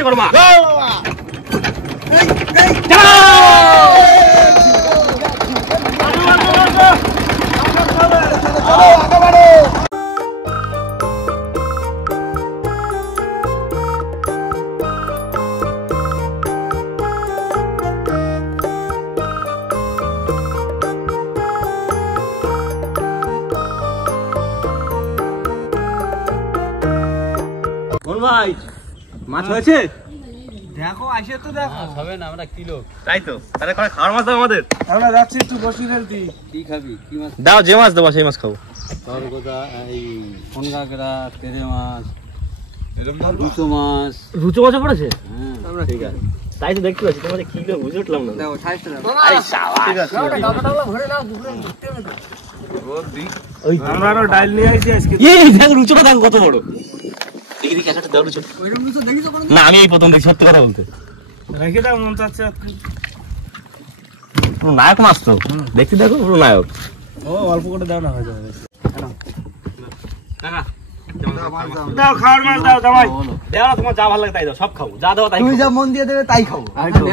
চেষ্টা করো মা। ভাই মাছ হয়েছে দেখো, আসে তো দেখো। হবে না, আমরা কিলো। তাই তো, তাহলে খাওয়ার মাছ দাও আমাদের। আমরা যাচ্ছি একটু বসি ফেলতি। কি খাবি? কি মাছ দাও? যে মাছ দেবো সেই মাছ খাবো। সরগোদা, এই ফোনগাগরা, তেরে মাছ, রুচো মাছ। রুচো মাছও পড়েছে? হ্যাঁ, ঠিক আছে। তাই তো দেখতে পাচ্ছি, তোমাদের কিলো বুঝে উঠলাম না। দেখো 60 টাকা। আরে শাবাশ, ঠিক আছে। ডাবলা ভরে নাও, দুপুরে দেখতে হবে তো। ওই আমরা আরো ডাল নিয়ে আইছি আজকে। এই দেখো রুচোটা দেখো কত বড়। দেখি ক্যাচাটা দাও রুচো। ওইরকম রুচো দেখিছো কোন? না, আমি এই প্রথম দেখি, সত্যি কথা বলতে। রেখে দাও, মন চাচ্ছে পুরো নায়ক মাছ তো। দেখতে দেখো পুরো নায়ক। ও অল্প করে দাও না, হয়ে যাবে। কাকা দাও, খাওয়ার মাছ দাও জামাই। দাও না, তোমার যা ভালো লাগে তাই দাও, সব খাও। যা দাও তাই, তুমি যা মন দিয়ে দেবে তাই খাও।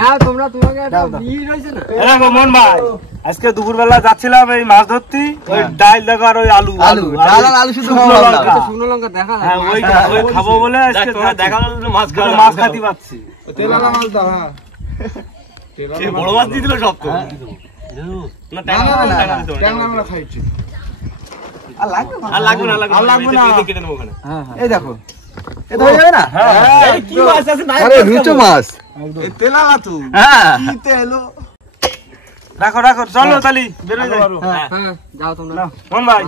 নাও তোমরা, তোমাকে একটা ই রইছে না। দেখো মন ভাই, আজকে দুপুরবেলা যাচ্ছিলাম এই মাছ ধরতে, ওই ডাল দেখো আর ওই আলু ডাল আর আলু শুধু শুকনো লঙ্কা দেখা। হ্যাঁ, ওই খাবো বলে আজকে তোমরা দেখালো মাছ খাও, মাছ খাতি পাচ্ছি। তেলালা মাছ দাও। হ্যাঁ, তেলালা বড় মাছ দিয়ে দিল সব তো। না টাকা টাকা আমরা খাইছি। আর লাগবে না, লাগবে না, কেটে নেব ওখানে। হ্যাঁ, এই দেখো, এটা হয়ে যাবে না? হ্যাঁ, কি মাছ আছে না? আরে রুচো মাছ, এই তেলালা তো। হ্যাঁ, কি তেলো। রাখো রাখো, চলো তালি বের হয়ে যাও। হ্যাঁ, যাও তোমরা। মন ভাই,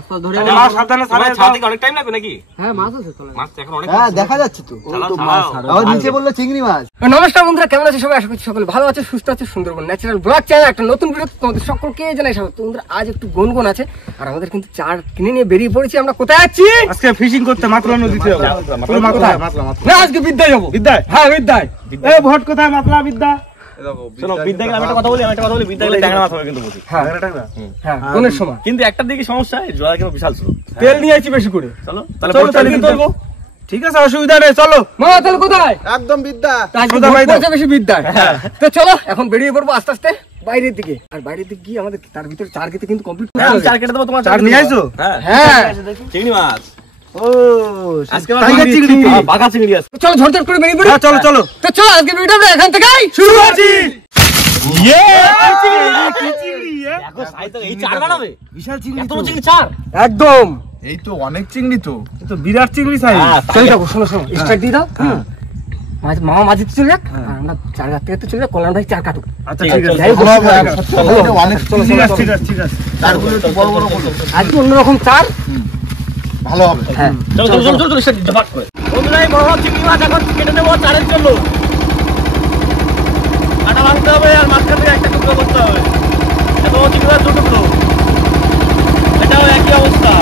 মাছ সাবধানে ছাড়া। ছাড়তে অনেক টাইম লাগবে নাকি? হ্যাঁ, মাছ আছে তো। মাছ এখন অনেক। হ্যাঁ, দেখা যাচ্ছে তো। ওই তো মাছ ছাড়া। আর নিচে বললো চিংড়ি মাছ। নমস্কার বন্ধুরা, কেমন আছেন সবাই? আশা করছি সকলে ভালো আছে, সুস্থ আছে। সুন্দরবন ন্যাচারাল ব্লগ চ্যানেল একটা নতুন ভিডিও তোমাদের সকলকে জানাই স্বাগত। বন্ধুরা, আজ একটু গুনগুন আছে, আর আমাদের কিন্তু চার কিনে নিয়ে বেরিয়ে পড়েছি। আমরা কোথায় যাচ্ছি আজকে? ফিশিং করতে মাতলা নদীতে যাব। না, আজকে বিদ্যায় যাব। বিদ্যায়? হ্যাঁ, বিদ্যায়। এই ভোট কোথায়? মাতলা বিদ্যা। শোনো, বিদ্যা গেলে আমি একটা কথা বলি, বিদ্যা গেলে ট্যাংরা মাছ হবে কিন্তু বুঝি। হ্যাঁ, কোনের সময় কিন্তু একটা দিকে সমস্যা, জল কিন্তু বিশাল ছিল। তেল নিয়ে আইছি বেশি করে। চলো তাহলে চলবো। ঠিক আছে, অসুবিধা নেই, চলো। মামা তাহলে কোথায়? একদম বিদ্যা। বেশি বিদ্যায়। তো চলো এখন বেরিয়ে পড়বো আস্তে আস্তে বাইরের দিকে। আর বাইরের দিকে গিয়ে আমাদের তার ভিতরে চার কেটে কিন্তু কমপ্লিট। চার কেটে দেবো। তোমার চার নিয়ে আইছো? হ্যাঁ, চিংড়ি মাছ। ও আজকে চিংড়ি, বাঘা চিংড়ি আছে। চলো ঝটঝট করে বেরিয়ে পড়ি। চলো চলো। তো চলো আজকে ভিডিওটা আমরা এখান থেকেই শুরু করছি। ইয়ে কি চিংড়ি? দেখো সাইজ তো এই চার বানাবে, বিশাল চিংড়ি। এত চিংড়ি চার? একদম, এই তো অনেক চিংড়ি তো, এই তো বিরাট চিংড়ি সাইজ। চল দেখো, শোনো স্টার্ট দিয়ে দাও। মামা মাঝে চলে যাক, আমরা চার কাটতে চলে যাক। কল্যাণ ভাই চার কাটুক। আচ্ছা ঠিক আছে, অনেক ঠিক আছে ঠিক আছে। চারগুলো একটু বড় বড় করো আজকে, অন্যরকম চার ভালো হবে। হ্যাঁ, চলো চলো চলো চলো স্টার্ট জবাক করে। বন্ধুরা, এই বড় চিংড়ি মাছ এখন কেটে নেবো চারের জন্য। কাটা ভাঙতে হবে আর মাঝখান থেকে একটা টুকরো করতে হবে। এত চিংড়ি মাছ দু টুকরো, এটাও একই অবস্থা।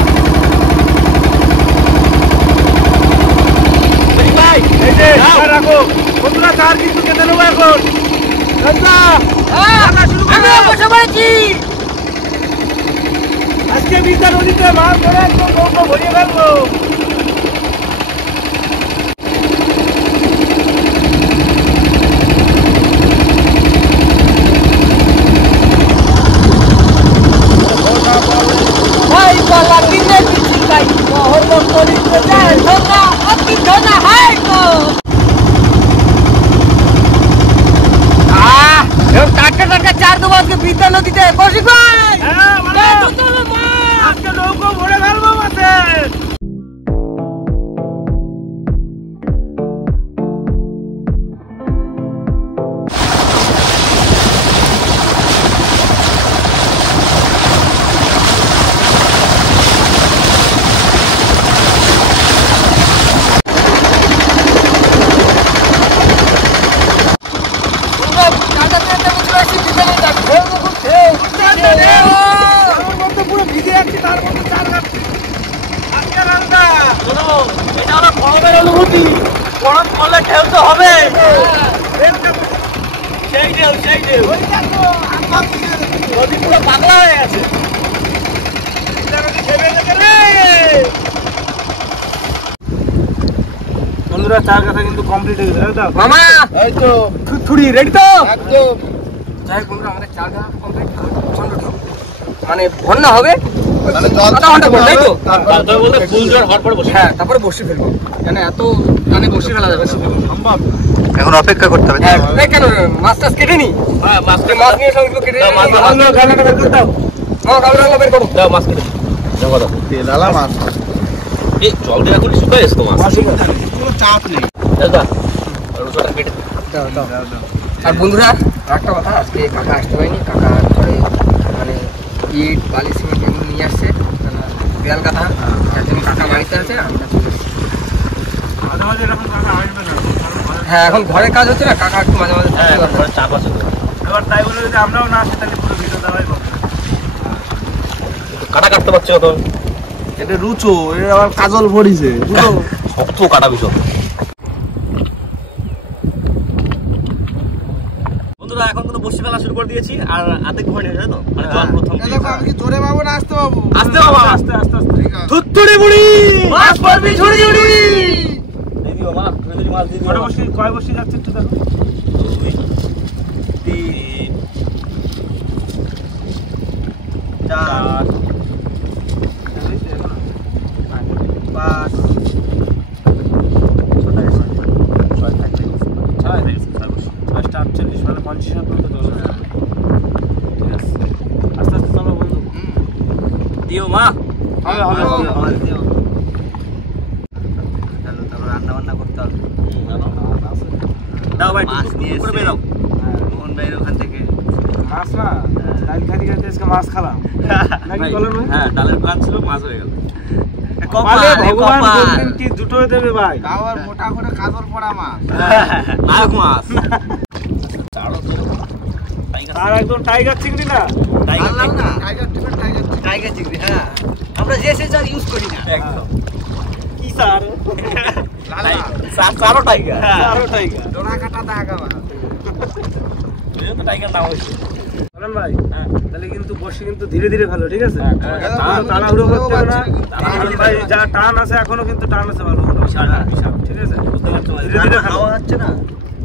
ভাই এই যে রাখো বন্ধুরা, চার কিন্তু কেটে নেবো এখন। আমি বসে পড়েছি। আজকে বিদ্যা নদীতে মাছ ধরে একদম নৌকো ভরিয়ে ফেলবো। চার দেবো আজকে বিদ্যা নদীতে। বসি ভাই, আজকে নৌকো ভরে ফেলবো মাছের। অনুভূতি গরম করলে খেলতে হবে। সেই ঢেউ সেই ঢেউ, নদী পুরো পাগলা হয়ে গেছে। বন্ধুরা চার কাঠা কিন্তু কমপ্লিট হয়ে গেছে মামা। এই তো থুড়ি রেডি তো একদম। যাই বন্ধুরা আমাদের চার কাঠা কমপ্লিট মানে বন্যা হবে মানে আধা ঘন্টা পর তাই তো তারপরে বলতে ফুল জোর হওয়ার পর বসে হ্যাঁ তারপরে বসে ফেলবো মানে এত টানে বসে ফেলা যাবে সম্ভব এখন অপেক্ষা করতে হবে এই কেন মাছ টাছ কেটে নি হ্যাঁ মাছ নিয়ে সবগুলো কেটে মাছ গালাটা বের করতে দাও হ্যাঁ গালাটা বের করো দাও মাছ কেটে দাও দাও তেল আলা মাছ এই জল দেয়া করে শুকায় এসো মাছ কোনো চাপ নেই দাদা রোজটা কেটে দাও দাও আর বন্ধুরা একটা কথা আজকে কাকা আসতে পারেনি কাকা ঘরে মানে ইট বালি সিমেন্ট এগুলো নিয়ে আসছে দেয়াল কাটা তার জন্য কাকা বাড়িতে আছে আমরা চলে এসেছি মাঝে মাঝে এরকম কাকা আসবে না হ্যাঁ এখন ঘরের কাজ হচ্ছে না কাকা একটু মাঝে মাঝে ঘরে চাপ আছে এবার তাই বলে যদি আমরাও না আসি তাহলে পুরো ভিডিও দেওয়াই হবে কাটা কাটতে পারছি না তো এটা রুচো এটা আবার কাজল পড়িছে পুরো শক্ত কাটা বিষয় বন্ধুরা এখন তো বসে ফেলা শুরু করে দিয়েছি আর আধেক ঘন্টা হয়ে যায় তো মানে জল প্রথম দেখো আমি কি জোরে পাবো না আস্তে পাবো আস্তে বাবা আস্তে আস্তে আস্তে ধুত্তুড়ি বুড়ি মাছ পড়বি ঝুড়ি ঝুড়ি এই দিও মা তুমি মাছ দিও কয় বসি যাচ্ছে একটু দেখো 2 3 4 5 48 মানে 50 পর্যন্ত দৌড় ঠিক আছে আস্তে আস্তে চলো বন্ধু দিও মা হবে দিও চলো তারপর রান্না বান্না করতে হবে দাও ভাই মাছ নিয়ে এসে বেরাও মোহন ভাইয়ের ওখান থেকে মাছ না ডাল খালি খালি আজকে মাছ খেলাম নাকি বলেন হ্যাঁ ডালের প্ল্যান ছিল মাছ হয়ে গেল কপালে ভগবান কোনদিন কি দুটো দেবে ভাই তাও আর মোটা করে কাজল পড়া মাছ নায়ক মাছ আর একদম টাইগার চিংড়ি না টাইগার চিংড়ি হ্যাঁ আমরা যে জার ইউজ করি না একদম কি স্যার সারো টাইগার ডোনা কাটা দাগা মাছ এই তো টাইগার নাম হইছে বলেন ভাই হ্যাঁ তাহলে কিন্তু বসে কিন্তু ধীরে ধীরে ভালো ঠিক আছে তাড়াহুড়ো করতে হবে না ভাই যা টান আছে এখনো কিন্তু টান আছে ভালো বিশাল ঠিক আছে বুঝতে পারছো ধীরে ধীরে খাওয়া যাচ্ছে না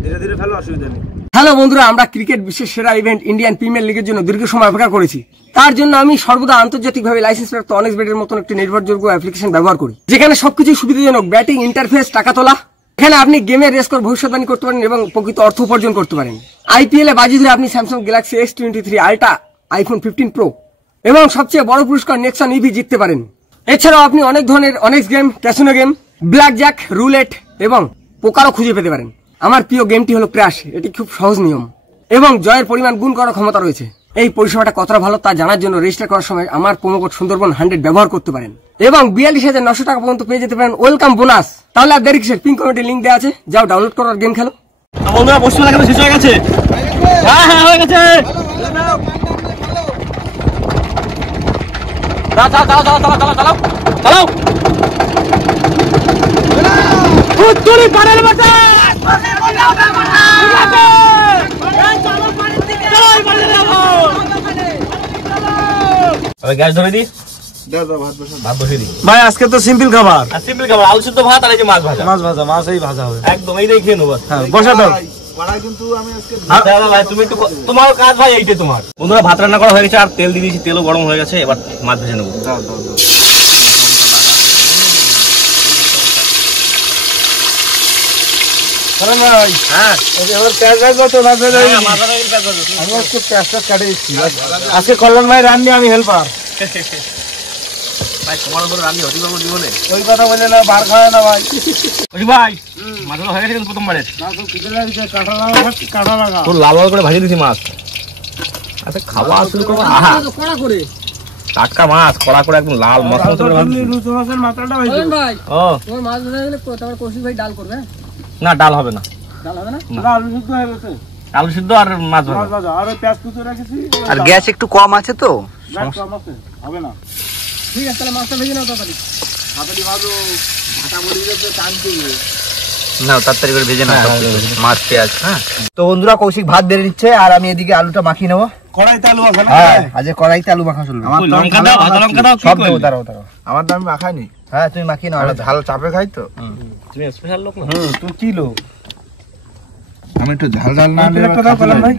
ধীরে ধীরে ফেলো অসুবিধা নেই হ্যালো বন্ধুরা আমরা ক্রিকেট বিশ্বের সেরা ইভেন্ট ইন্ডিয়ান প্রিমিয়ার লিগের জন্য দীর্ঘ সময় অপেক্ষা করেছি তার জন্য আমি সর্বদা আন্তর্জাতিকভাবে লাইসেন্সপ্রাপ্ত অনেক্সবেটের মতন একটি নির্ভরযোগ্য অ্যাপ্লিকেশন ব্যবহার করি যেখানে সবকিছু সুবিধাজনক ব্যাটিং ইন্টারফেস টাকা তোলা এখানে আপনি গেমের রেস করে ভবিষ্যৎবাণী করতে পারেন এবং প্রকৃত অর্থ উপার্জন করতে পারেন আইপিএল এ বাজি ধরে আপনি Samsung Galaxy S23 ultra iPhone 15 pro এবং সবচেয়ে বড় পুরস্কার নেক্সন ইভি জিততে পারেন এছাড়াও আপনি অনেক ধরনের অনেক game casino game black Jack roulette এবং পোকারও খুঁজে পেতে পারেন আমার প্রিয় গেমটি হলো ক্র্যাশ এটি খুব সহজ নিয়ম এবং জয়ের পরিমাণ গুণ করার ক্ষমতা রয়েছে এই পরিষেবাটা কতটা ভালো তা জানার জন্য রেজিস্টার করার সময় আমার প্রোমো কোড সুন্দরবন 100 ব্যবহার করতে পারেন এবং 42,900 টাকা পর্যন্ত পেয়ে যেতে পারেন ওয়েলকাম বোনাস তাহলে আর দেরি কিসের পিন কমেন্টে লিংক দেওয়া আছে যাও ডাউনলোড করো আর গেম খেলো বন্ধুরা বসে লাগানো শেষ হয়ে গেছে হ্যাঁ হ্যাঁ হয়ে গেছে চালাও ফুটতুরি পারের বাটা গ্যাস ধরে দি ভাত বসিয়ে দি ভাই আজকে তো সিম্পল খাবার আলু সিদ্ধ ভাত আর এই যে মাছ ভাজা মাছই ভাজা হবে একদম এই দেখে নেবো হ্যাঁ বসা দাও কিন্তু আমি আজকে ভাই তুমি একটু তোমার কাজ ভাই এইটাই তোমার বন্ধুরা ভাত রান্না করা হয়ে গেছে আর তেল দিয়ে দিয়েছি তেলও গরম হয়ে গেছে এবার মাছ ভেজে নেবো আজকে কল্যাণ ভাই রান্নি আমি হেল্পার ভাই তোমার উপরে রান্নি হতে পারবো জীবনে ওই কথা বলে না বার খাওয়া না ভাই ভাই মাছ হয়ে গেছে কিন্তু প্রথমবারে তোর লাল লাল করে ভাজি দিছি মাছ আচ্ছা খাওয়া শুরু করবো কড়া করে টাটকা মাছ কড়া করে একদম লাল মশলা করে ভাজি মাছের মাথাটা ভাই ও তোমার মাছ ভাজা গেলে তারপর কৌশিক ভাই ডাল করবে না ডাল হবে না আলু সিদ্ধ আর মাছ ভাজা আর পেঁয়াজ কুচি রেখেছি আর গ্যাস একটু কম আছে তো হবে না ঠিক আছে তাহলে মাছটা ভেজে নাও তাড়াতাড়ি ভাজো ভাটা বড়ি যাচ্ছে টানতে নাও তাড়াতাড়ি করে ভেজে নাও মাছ পেঁয়াজ। হ্যাঁ তো বন্ধুরা কৌশিক ভাত বেড়ে নিচ্ছে আর আমি এদিকে আলুটা মাখিয়ে নেবো। কড়াইতে আলু মাখা না? হ্যাঁ আজ কড়াইতে আলু মাখা চলবে। আমার লঙ্কা দাও, ভাজা লঙ্কা দাও, সব দেবো, দাঁড়াও দাঁড়াও। আমার তো আমি মাখাইনি। হ্যাঁ তুমি মাখিয়ে নাও। ঝাল চাপে খাই তো। তুমি স্পেশাল লোক না? তুমি কি লোক? আমি একটু ঝাল ঝাল না একটা দাও কলম ভাই।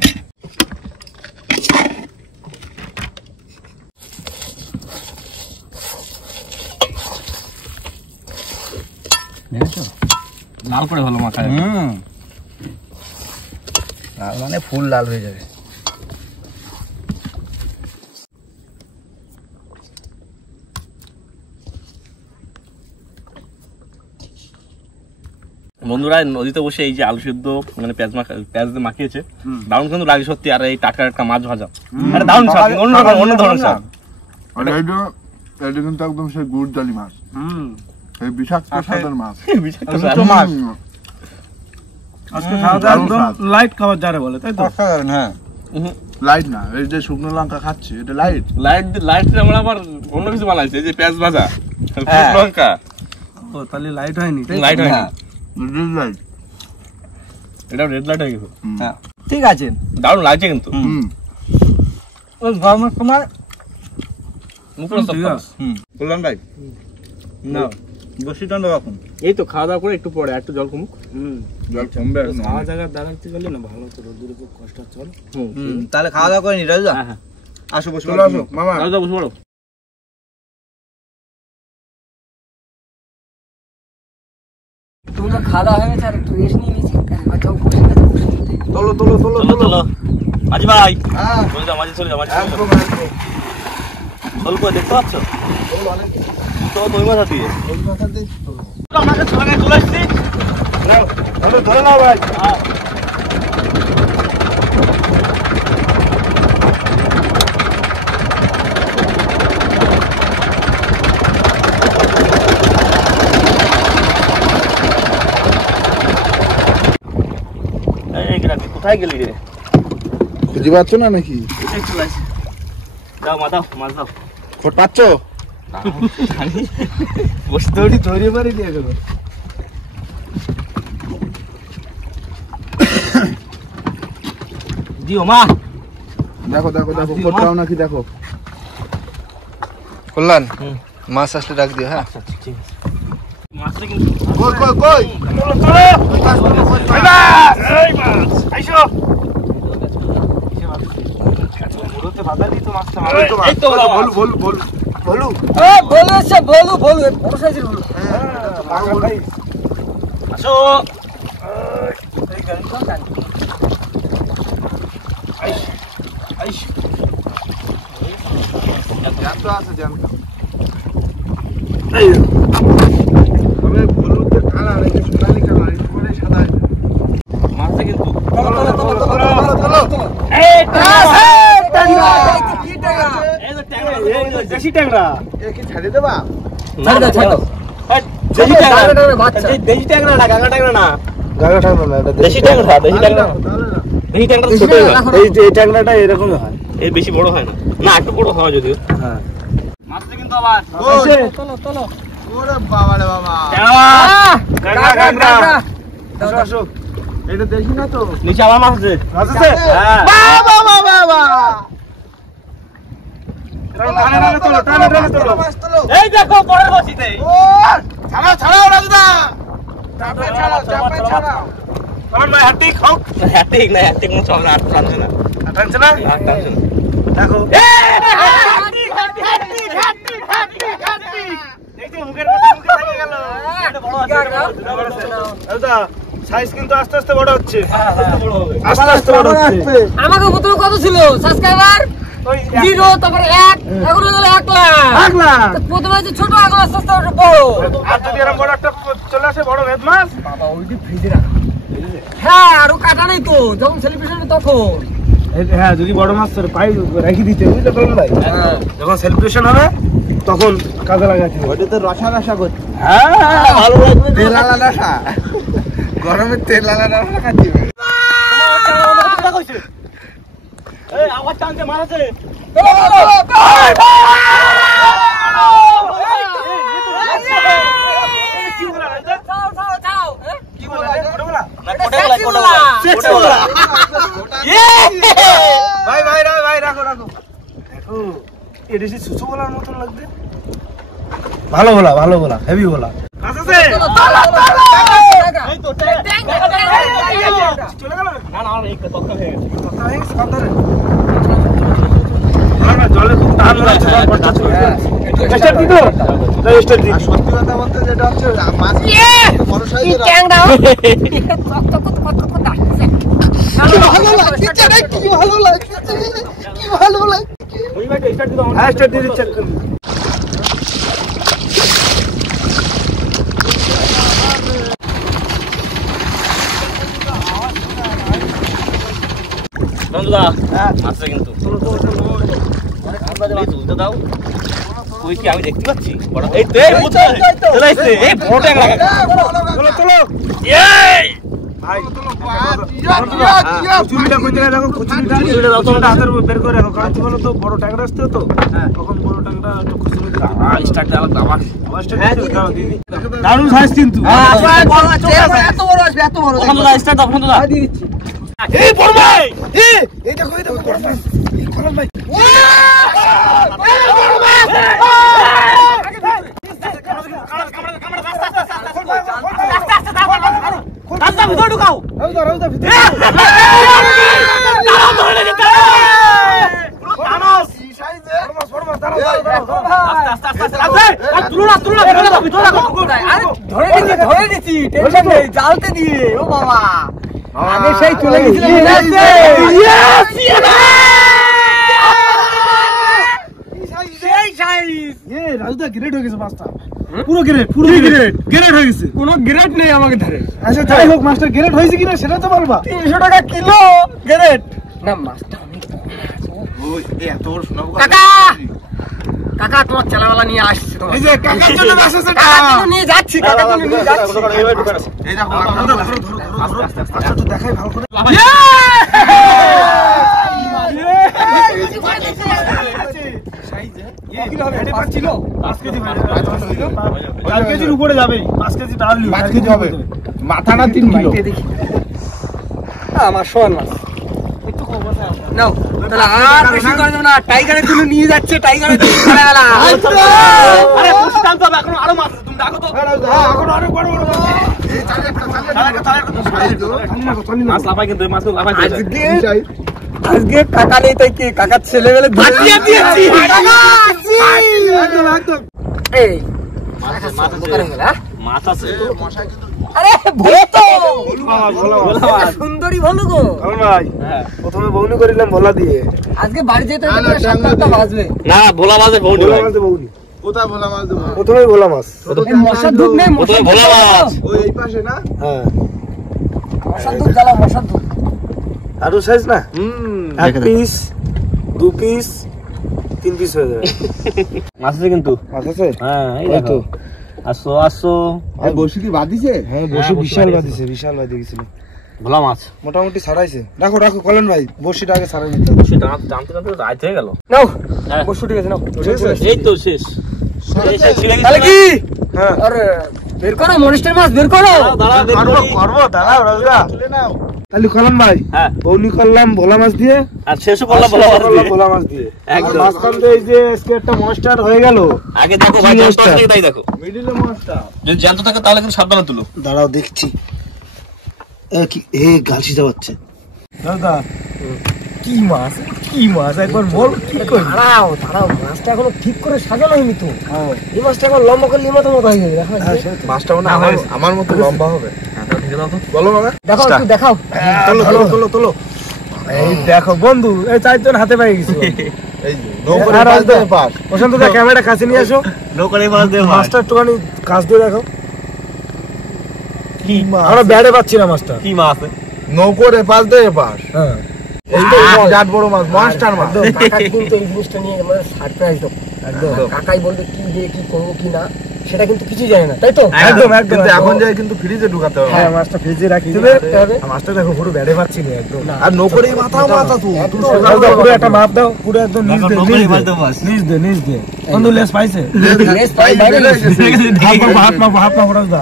লাল করে ভালো মাখা। লাল মানে ফুল লাল হয়ে যাবে। বন্ধুরা নদীতে বসে এই যে আলু সিদ্ধ মানে পেঁয়াজ দিয়ে মাখিয়েছে, দারুণ কিন্তু লাগে সত্যি। আর এই টাটকা একটা মাছ ভাজা, আরে দারুণ স্বাদ, অন্য ধরনের স্বাদ। এটা কিন্তু একদম সেই গুড় জালি মাছ, সেই বিষাক্ত স্বাদের মাছ। মাছ আজকে খাওয়া দাওয়া একদম লাইট খাবার যারে বলে, তাই তো? হ্যাঁ লাইট না, এই যে শুকনো লঙ্কা খাচ্ছি এটা লাইট। লাইট আমরা আবার অন্য কিছু বানাইছে, এই যে পেঁয়াজ ভাজা লঙ্কা। ও তাহলে লাইট হয়নি? লাইট হয়নি, লাইট, এটা রেড লাইট হয়ে গেছে। হ্যাঁ ঠিক আছে, দারুণ লাগছে কিন্তু। ওই গরমের সময় বললাম ভাই না বসি টান্ডা রাখুন। এই তো খাওয়া দাওয়া করে একটু পরে একটু জল কমুক। জল কমবে এখন। খাওয়া জায়গা দাঁড়াতে গেলে না ভালো তো, রোদ্দুর খুব কষ্ট চল। তাহলে খাওয়া দাওয়া করে নি রাজু। হ্যাঁ আসো বসে আসো মামা। খাওয়া দাওয়া বসে পড়ো। তুমি তো খাওয়া দাওয়া হয়ে গেছে আর একটু রেস্ট নিয়ে নিয়েছি। তোলো তোলো তোলো চলো চলো মাঝি ভাই, হ্যাঁ চলে যাও মাঝি, চলে যাও মাঝি। একদম একদম। চল করে দেখতে পাচ্ছ তো তুমি মাথা দিয়ে ওই মাথা দিয়ে তোলো। আমাকে চলে আসছি। ধরে নাও ভাই। কোথায় গেলি রে? খুঁজে পাচ্ছ না নাকি? যাও মা, দাও মাছ দাও। খোট পাচ্ছ? বসতে দড়ি ধরে মারি দিয়ে গেল। দিও মা। দেখো দেখো দেখো খোটরাও নাকি দেখো। কল্যাণ মাছ আসলে ডাক দিও। হ্যাঁ মাছটা কিন্তু কই কই কই এই তো বলু বলু বলু বলু বলু এসে বলু বলু বড় সাইজের বলু। আসো। জ্যান্ত আছে জ্যান্ত। তবে বলুতে কালার এই যে সোনালি কালার এই করে সাদা। মাছটা কিন্তু দেশি ট্যাংরা। এ কি ছাড়ে দেবা? দেশি ট্যাংরা না, গাঙ্গা ট্যাংরা না, গাগা ট্যাংরা না, এটা দেশি ট্যাংরা। দেশি ট্যাংরা, দেশি ট্যাংরা ছোট হয়। এই যে ট্যাংরাটা এরকম হয়, এর বেশি বড় হয় না, না একটু বড় হয় যদিও। হ্যাঁ মাছটা কিন্তু আবার ওরে বাবা রে বাবা। আসো আসো। এটা দেখি না তো, নিচে আবার মাছ আছে। মাছ আছে? হ্যাঁ বাবা বাবা বাবা। টানে টানে তোলো, টানে টানে তোলো। এই দেখো পরের বসিতে। ও ছাড়াও ছাড়াও রাজুদা। চাপে ছাড়াও চাপে ছাড়াও। আমার ভাই হাতি খাও। হ্যাটিক না, হ্যাটিক মনে চলে না, টানছে না, টানছে না? টানছে না। দেখো সাইজ কিন্তু আস্তে আস্তে বড় হচ্ছে, আস্তে আস্তে বড় হচ্ছে। আমাকে প্রথমে কত ছিল সাবস্ক্রাইবার? 0, তারপরে 1, এখন হয়ে গেল 1 লাখ। 1 লাখ। তো প্রথমে যে ছোট এখন আস্তে আস্তে ওটা বড়। আর যদি এরকম বড় একটা চলে আসে, বড় ভেদ মাছ, হ্যাঁ আরো কাটা নেই তো, যখন সেলিব্রেশন তখন। হ্যাঁ যদি বড় মাছ তোর পাই রেখে দিতে, বুঝলে তো ভাই? যখন সেলিব্রেশন হবে তখন কাজে লাগাতে হবে। ওটা তো রসা রসা করছে। হ্যাঁ ভালো লাগবে। তেল আলা রসা, গরমে তেল আলা রসা খাচ্ছি। এই আবার টানছে, মাছ আছে। ছাও, ছাও, ছাও। কি বলে? ভাই রাখো দেখো এটা সে সুসু বলার মতন লাগবে। ভালো বলা হেভি বলা আছে চলে গেল না না এই তত্ত্ব হয়ে গেছে সাবধানে না জলে খুব টান লাগছে বড়টা চলে স্টার্ট দিতো স্টার্ট দি। সত্যি কথা বলতে যেটা হচ্ছে মাছ বড় সাইজের কি ভালো লাগে ওই ভাই স্টার্ট দিতো হ্যাঁ স্টার্ট দিয়ে চেক করুন। বন্ধুরা আছে কিন্তু তুলতে দাও ওই কি আমি দেখতে পাচ্ছি বড় এই তো এই বুঝতে চলে আসছে এই বড় ট্যাংরা চলো এই ভাই খুচুরিটা কই দিলে দেখো খুচুরিটা তোমরা হাতের বের করে রাখো কারণ কি বলো তো বড় ট্যাংরা আসছে তো তখন বড় ট্যাংরা একটু খুচুরি দিতে স্টার্ট দাও দাও দিদি দারুণ সাইজ কিন্তু এত বড় আসবে এত বড় বন্ধুরা স্টার্ট দাও বন্ধুরা দিয়ে দিচ্ছি এই বড় ভাই এই দেখো করণ ভাই রাস্তা ভিতরে ঢুকাও রাউদা ভিতরে ধরে নিচ্ছি টেনশন নেই জালতে দিয়ে ও বাবা আগে সেই চলে গেছিল রাজুদা গ্রেড হয়ে গেছে মাছটা পুরো গ্রেড হয়ে গেছে কোনো গ্রেড নেই আমাকে ধরে আচ্ছা যাই হোক মাছটা গ্রেড হয়েছে কিনা সেটা তো বলবা। 300 টাকা কিলো গ্রেড না মাছটা কাকা তোমার চালাওয়ালা নিয়ে আসছে এই যে কাকার জন্য মাছ আছে নিয়ে যাচ্ছি কাকা জন্য নিয়ে যাচ্ছি এই দেখো আচ্ছা তো দেখাই ভালো করে উপরে যাবে 5 কেজি ডাল 5 কেজি হবে মাথা না 3 কিলো আমার শোন মাছ নাও তাহলে আর বেশি করে দেব না টাইগারের জন্য নিয়ে যাচ্ছে টাইগারের জন্য খেলাবেলা আরে পুষি টান তো এখন আরো মাছ তুমি ডাকো তো এখন অনেক বড় বড় মাছ লাফাই কিন্তু মাছ লাফাই আজকে কাকা নেই তাই কি কাকার ছেলেবেলে দিয়ে দিয়েছি একদম একদম এই মাছ আছে আরে ভোলা তো ভোলা সুন্দরী ভোলা গো কারণ ভাই প্রথমে বউনি করিলাম ভোলা দিয়ে আজকে বাড়ি যেতে সাতটা বাজবে না ভোলা মাছ বউনি ভোলা মাছ বউনি কোথায় ভোলা মাছ দেবো প্রথমেই ভোলা মাছ এই মশার দুধ নেই প্রথমে ভোলা মাছ ওই এই পাশে না হ্যাঁ মশার দুধ জ্বালা মশার দুধ আরো সাইজ না এক পিস 2 পিস 3 পিস হয়ে যাবে মাছ আছে কিন্তু মাছ আছে হ্যাঁ এই দেখো আসো এই বসি কি বাদিছে হ্যাঁ বসে বিশাল বাদি গেছিল ভোলা মাছ মোটামুটি ছাড়াইছে রাখো কলন ভাই বসিটা আগে ছাড়াই নিতে হবে সেটা টানতে রাত হয়ে গেল নাও হ্যাঁ বসু ঠিক আছে নাও এই তো শেষ তাহলে কি হ্যাঁ আরে বের করো মনিস্টার মাছ বের করো করবো দাঁড়াও রাজা তুলে নাও তাহলে কলন ভাই হ্যাঁ বউনি করলাম ভোলা মাছ দিয়ে আর শেষও করলাম ভোলা মাছ দিয়ে একদম। মাঝখান দিয়ে এই যে আজকে একটা মনস্টার হয়ে গেল আগে দেখো ভাই জ্যান্ত থাকে তাই দেখো মিডিলে মাছটা যদি জ্যান্ত থাকে তাহলে কিন্তু সাবধানে তুলো দাঁড়াও দেখছি গালছি যাচ্ছে দাদা কি মাছ একবার বল কি করি দাঁড়াও মাছটা এখনো ঠিক করে সাজানো হয়নি তো এই মাছটা এখন লম্বা করলে মতো হয়ে যাবে দেখো মাছটা মানে আমার মতো লম্বা হবে বলো বাবা দেখো একটু দেখাও তোলো এই দেখো বন্ধু এই 4 জন হাতে পেয়ে গেছি এই যে নৌকরে পাশ দিয়ে পাশ প্রশান্ত দা ক্যামেরা কাছে নিয়ে আসো নৌকারে মাছ দিয়ে মাছটা একটুখানি কাছ দিয়ে দেখো কি আমরা ব্যাড়ে পাচ্ছি না মাছটা কি মাছ নৌকরে পাশ দিয়ে পাশ হ্যাঁ এই তো জাত বড় মাছ মনস্টার মাছ কাকা কিন্তু এই জিনিসটা নিয়ে মানে সারপ্রাইজ দাও একদম কাকাই বলবে কি দিয়ে কি করবো কি না সেটা কিন্তু কিছু জানে না তাই তো একদম কিন্তু এখন যাই কিন্তু ফ্রিজে ঢুকাতে হবে হ্যাঁ মাছটা ফ্রিজে রাখতে হবে মাছটা দেখো পুরো ব্যাড়ে পাচ্ছি না একদম আর নৌকরে মাথা তো পুরো একটা মাপ দাও পুরো একদম নিচ দে বন্ধু লেস পাইছে লেস পাই বাইরে হাত মা ওটা দা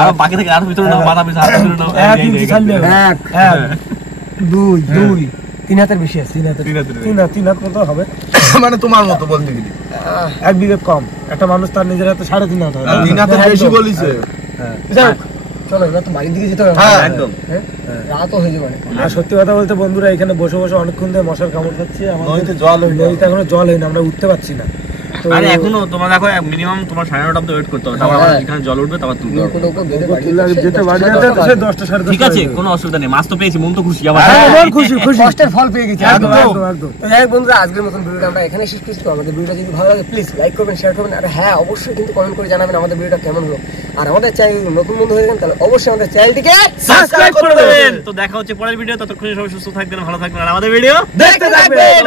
আর বাকি থেকে আর ভিতরে নাও, মাথা পিছনে হাত ভিতরে নাও। 1 ইঞ্চি ছাড়লে 1 2 2 3 হাতের বেশি আছে, 3 হাত মতো হবে। মানে তোমার মতো বলতে গেলি 1 বিঘে কম, একটা মানুষ তার নিজের হাতে 3.5 হাত হয়। 3 হাতের বেশি বলিছে। যাও চলো এবার তো বাড়ির দিকে যেতে হবে। হ্যাঁ একদম। রাত হয়ে যাবে। আর সত্যি কথা বলতে বন্ধুরা, এখানে বসে বসে অনেকক্ষণ ধরে মশার কামড় খাচ্ছি। আমাদের নদীতে জল হয়নি, নদীতে এখনো জল হয়নি, আমরা উঠতে পারছি না। তো আরে এখনো তোমার দেখো মিনিমাম তোমার 9:30 অবধি ওয়েট করতে হবে, তারপর আবার এখানে জল উঠবে, তারপর তুলতে হবে। যেতে বাড়ি যেতে তো সে 10টা 10:30। ঠিক আছে, কোনো অসুবিধা নেই, মাছ তো পেয়েছি, মন তো খুশি আবার। মন খুশি খুশি, কষ্টের ফল পেয়ে গেছি। একদম, একদম। তো যাই হোক বন্ধুরা, আজকের মতন ভিডিওটা আমরা এখানে শেষ করছি। তো আমাদের ভিডিওটা যদি ভালো লাগে প্লিজ লাইক করবেন, শেয়ার করবেন, আর হ্যাঁ অবশ্যই কিন্তু কমেন্ট করে জানাবেন আমাদের ভিডিওটা কেমন হলো। আর আমাদের চ্যানেল নতুন বন্ধু হয়ে গেলেন তাহলে অবশ্যই আমাদের চ্যানেলটিকে সাবস্ক্রাইব করে দেবেন। তো দেখা হচ্ছে পরের ভিডিও, ততক্ষণ সবাই সুস্থ থাকবেন, ভালো থাকবেন, আর আমাদের ভিডিও দেখতে থাকবেন।